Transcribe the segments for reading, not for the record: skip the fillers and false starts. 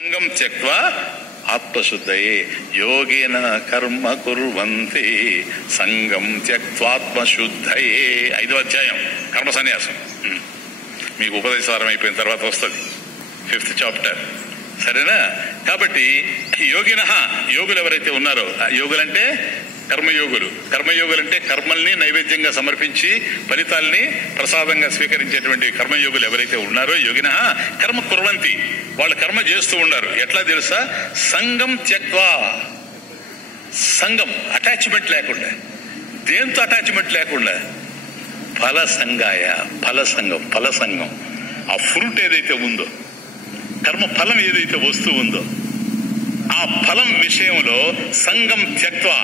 సంగం త్యక్త్వా ఆత్మశుద్ధయే యోగేన కర్మ కుర్వంతి సంగం త్యక్త్వాత్మశుద్ధయే. 5వ అధ్యాయం కర్మ సన్యాసం. మీకు ఉపదేశవారం అయిపోయిన తర్వాత వస్తుంది 5th చాప్టర్. సరేనా? కాబట్టి యోగులు ఎవరైతే ఉన్నారో, యోగులంటే కర్మయోగులంటే కర్మల్ని నైవేద్యంగా సమర్పించి ఫలితాల్ని ప్రసాదంగా స్వీకరించేటువంటి కర్మయోగులు ఎవరైతే ఉన్నారో యోగినః కర్మ కుర్వంతి, వాళ్ళు కర్మ చేస్తూ ఉన్నారు. ఎట్లా తెలుసా? సంగం త్యక్త్వా, సంగం అటాచ్మెంట్ లేకుండా, దేంతో అటాచ్మెంట్ లేకుండా, ఫలసంగం ఆ ఫ్రూట్ ఏదైతే ఉందో, కర్మ ఫలం ఏదైతే వస్తూ ఉందో ఆ ఫలం విషయంలో సంగం త్యక్త్వా,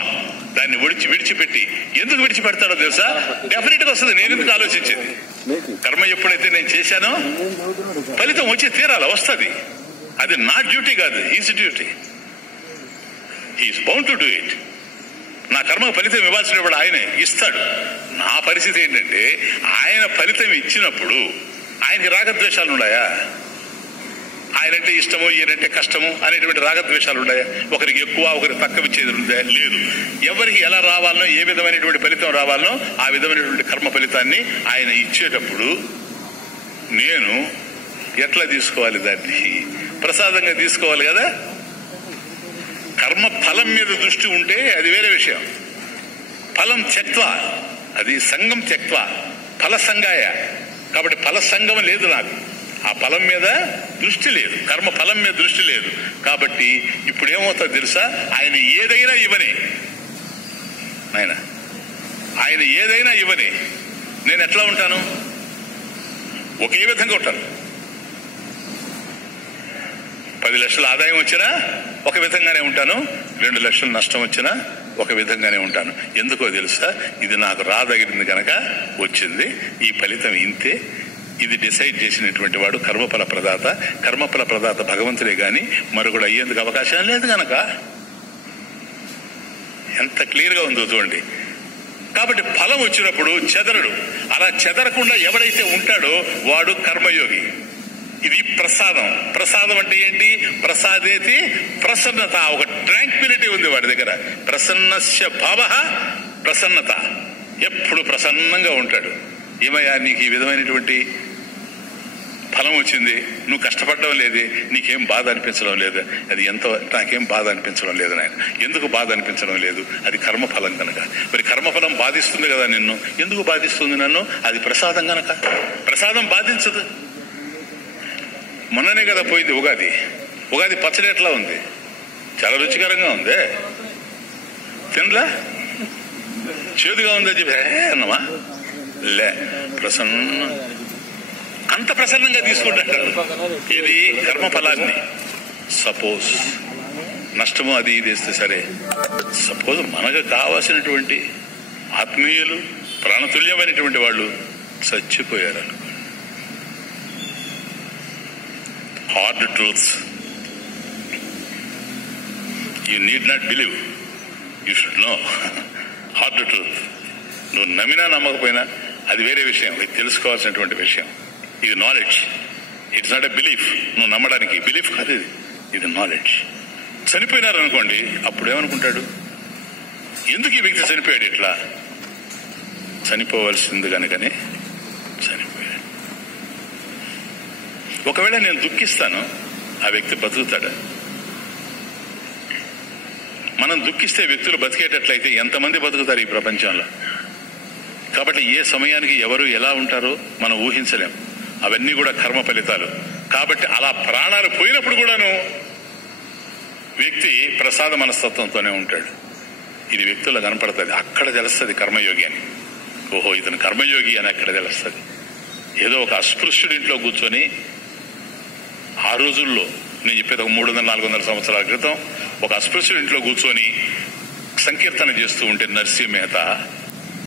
దాన్ని విడిచిపెట్టి. ఎందుకు విడిచిపెడతాడో తెలుసా? డెఫినెట్ గా వస్తుంది. నేను ఎందుకు ఆలోచించేది? కర్మ ఎప్పుడైతే నేను చేశానో ఫలితం వచ్చి తీరాలి, వస్తుంది. అది నా డ్యూటీ కాదు, he's duty. He's bound to do it. నా కర్మకు ఫలితం ఇవ్వాల్సిన వాడు ఆయనే ఇస్తాడు. నా పరిస్థితి ఏంటంటే, ఆయన ఫలితం ఇచ్చినప్పుడు ఆయనకి రాగద్వేషాలు ఉన్నాయా? ఆయనంటే ఇష్టము, ఈయనంటే కష్టము అనేటువంటి రాగద్వేషాలు ఉన్నాయా? ఒకరికి ఎక్కువ, ఒకరికి తక్కువ ఇచ్చేది ఉందా? లేదు. ఎవరికి ఎలా రావాలనో, ఏ విధమైనటువంటి ఫలితం రావాలనో ఆ విధమైనటువంటి కర్మ ఫలితాన్ని ఆయన ఇచ్చేటప్పుడు నేను ఎట్లా తీసుకోవాలి? దాన్ని ప్రసాదంగా తీసుకోవాలి కదా. కర్మ ఫలం మీద దృష్టి ఉంటే అది వేరే విషయం. ఫలం త్యక్త్వా, అది సంగం త్యక్త్వా ఫలసంగాయ. కాబట్టి ఫలసంగం లేదు నాకు, ఆ ఫలం మీద దృష్టి లేదు, కర్మ ఫలం మీద దృష్టి లేదు. కాబట్టి ఇప్పుడు ఏమవుతుందో తెలుసా? ఆయన ఏదైనా ఇవ్వని నేను ఎట్లా ఉంటాను? ఒకే విధంగా ఉంటాను. 10 లక్షల ఆదాయం వచ్చినా ఒక విధంగానే ఉంటాను, 2 లక్షల నష్టం వచ్చినా ఒక విధంగానే ఉంటాను. ఎందుకో తెలుసా? ఇది నాకు రాదగిరింది కనుక వచ్చింది, ఈ ఫలితం ఇంతే. ఇది డిసైడ్ చేసినటువంటి వాడు కర్మఫల ప్రదాత భగవంతుడే గాని మరొకడు అయ్యేందుకు అవకాశం లేదు గనక. ఎంత క్లియర్ గా ఉందో చూడండి. కాబట్టి ఫలం వచ్చినప్పుడు చెదరడు. అలా చెదరకుండా ఎవడైతే ఉంటాడో వాడు కర్మయోగి. ఇది ప్రసాదం అంటే ఏంటి? ప్రసాదేతి ప్రసన్నత, ఒక ట్రాంక్విలిటీ ఉంది వాడి దగ్గర. ప్రసన్నస్య భావ ప్రసన్నత, ఎప్పుడు ప్రసన్నంగా ఉంటాడు. ఏమయ్యా నీకు ఈ విధమైనటువంటి ఫలం వచ్చింది, నువ్వు కష్టపడడం లేదే, నీకేం బాధ అనిపించడం లేదు? అది నాకేం బాధ అనిపించడం లేదు నాయన. ఎందుకు బాధ అనిపించడం లేదు? అది కర్మఫలం కనుక. మరి కర్మఫలం బాధిస్తుంది కదా నిన్ను. ఎందుకు బాధిస్తుంది నన్ను? అది ప్రసాదం కనుక. ప్రసాదం బాధించదు. మొన్ననే కదా పోయింది ఉగాది పచ్చడి ఎట్లా ఉంది? చాలా రుచికరంగా ఉంది. తినలా? చేదుగా ఉందని చెప్పి అన్నమా లే, ప్రసన్నం, అంత ప్రసన్నంగా తీసుకుంటాడు. ఇది కర్మఫలాన్ని. సపోజ్ నష్టము అది ఇది ఇస్తే సరే, సపోజ్ మనకు కావాల్సినటువంటి ఆత్మీయులు, ప్రాణతుల్యమైనటువంటి వాళ్ళు చచ్చిపోయారు. Hard truths, you need not believe, you should know. Hard truth. నువ్వు నమ్మినా నమ్మకపోయినా అది వేరే విషయం, ఇది తెలుసుకోవాల్సినటువంటి విషయం. ఇది knowledge, it's not a belief. నువ్వు నమ్మడానికి బిలీఫ్ కాదు, ఇది నాలెడ్జ్. చనిపోయినారు అనుకోండి, అప్పుడు ఏమనుకుంటాడు? ఎందుకు ఈ వ్యక్తి చనిపోయాడు? ఇట్లా చనిపోవలసింది కనుకనే చనిపోయాడు. ఒకవేళ నేను దుఃఖిస్తాను, ఆ వ్యక్తి బతుకుతాడు. మనం దుఃఖిస్తే వ్యక్తులు బతికేటట్లయితే ఎంతమంది బతుకుతారు ఈ ప్రపంచంలో? కాబట్టి ఏ సమయానికి ఎవరు ఎలా ఉంటారో మనం ఊహించలేం. అవన్నీ కూడా కర్మ ఫలితాలు. కాబట్టి అలా ప్రాణాలు పోయినప్పుడు కూడాను వ్యక్తి ప్రసాద మనస్తత్వంతోనే ఉంటాడు. ఇది వ్యక్తుల్లో కనపడుతుంది. అక్కడ తెలుస్తుంది కర్మయోగి అని. ఓహో, ఇతను కర్మయోగి అని అక్కడ తెలుస్తుంది. ఏదో ఒక అస్పృశ్యుడి ఇంట్లో కూర్చొని, ఆ రోజుల్లో నేను చెప్పేది ఒక 300-400 సంవత్సరాల క్రితం, ఒక అస్పృశ్యుడి ఇంట్లో కూర్చొని సంకీర్తన చేస్తూ ఉంటే నరసింహ మెహతా